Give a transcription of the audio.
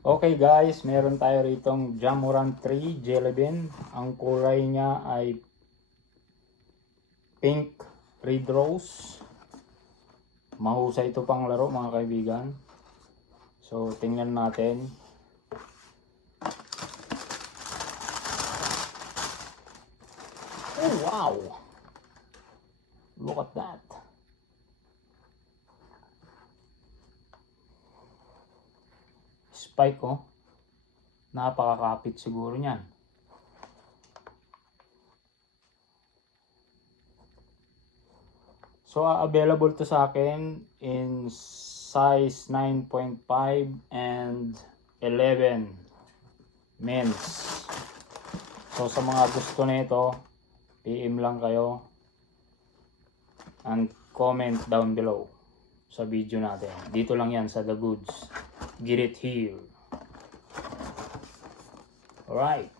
Okay guys, meron tayo ritong Jamoran 3 Jelly Bean. Ang kulay niya ay pink red rose. Mahusay ito pang laro mga kaibigan. So tingnan natin. Oh wow! Look at that. Spike oh. Napakakapit siguro niyan. So available to sa akin in size 9.5 and 11 men's. So sa mga gusto nito, PM lang kayo and comment down below sa video natin. Dito lang yan sa The Goods. Get it here. Alright.